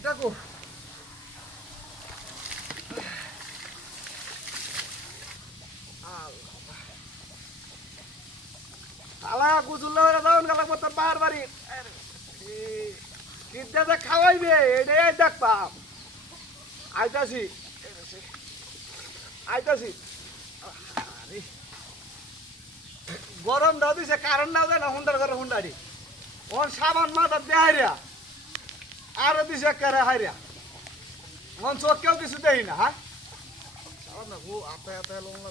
মগটা কো তালা কুচুল্লা হয়ে যাও গেল মতো বারবারই কিনতে যে খাওয়াইবে এটাই দেখতাম আইতাছি আইতাছি গরম দাও দিছে কারণ নাও জানা হুন্ডার ঘরে হুন্ডারি ওর সাবান মাথা দেহাইরা আরো দিছে কেরে হাইরা ওন চোখ কেউ কিছু দেই না হ্যাঁ সাবান না গো আতে আতে লংলা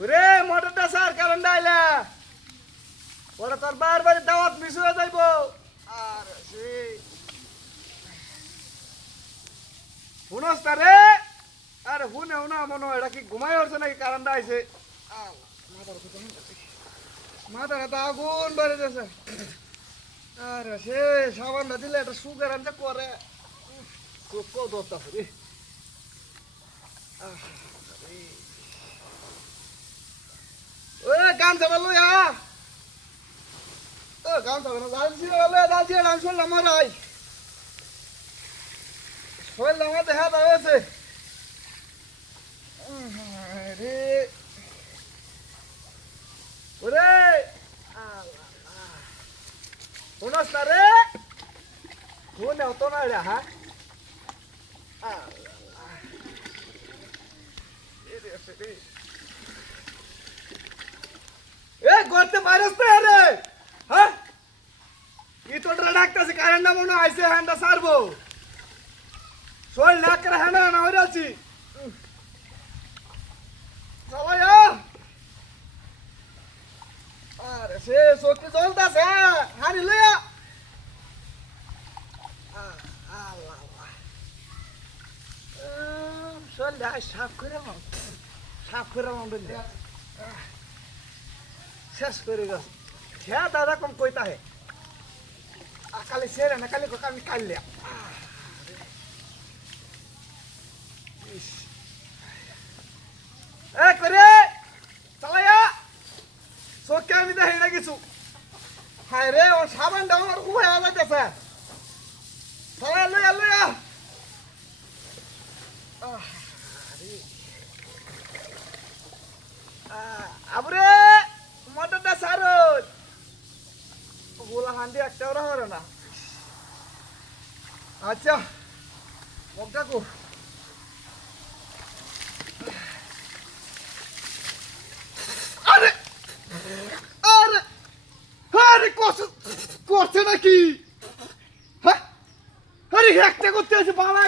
ওরে মোটরটা স্যার কারণ ডাইলা ওরা তোর বারবার দাওয়াত মিস হয়ে যাইব আর সেই শুনস না রে আরে শুনে শুনা মনে হয় এটা কি ঘুমাই হচ্ছে নাকি কারণটা আইছে মাথার হাতে আগুন বেড়ে যাচ্ছে আরে সে সাবানটা দিলে একটা সুগার আনতে করে চোখও ধরতে পারি ওই গান চাপা লইয়া ও গান চাপা না জানছি বলে জানছি গান শুনলাম মারাই শুনলাম আমার দেখা দাঁড়িয়েছে রে ওরে শুনস না রে শুনে হতো না রে হ্যাঁ এ করতে পারিস তো রে হ্যাঁ কি তোটা ডাকতেছে কারেন্ট না মনে আইছে হ্যান্ডা সারবো শোল না করে হ্যান্ডা না হয়ে আছি সবাই আরে সে চোখে জ্বলতেছে হানি লইয়া শোল সাফ করে শেষ করে গেছে হ্যাঁ দাদা কম কইতা হে কালি সেরে না কালি আমি কাটলে এ করে চালাইয়া চোখে আমি দেখি না কিছু হায় রে ও সাবানটা আমার খুব হয়ে যাইতেছে চালাইয়া লইয়া লইয়া আবরে মোটরটা সারুন গোলা হান্ডি একটাও রাখো না আচ্ছা মগটা কো আরে আরে আরে করছে নাকি হ্যাঁ আরে একটা করতে আছে বাবা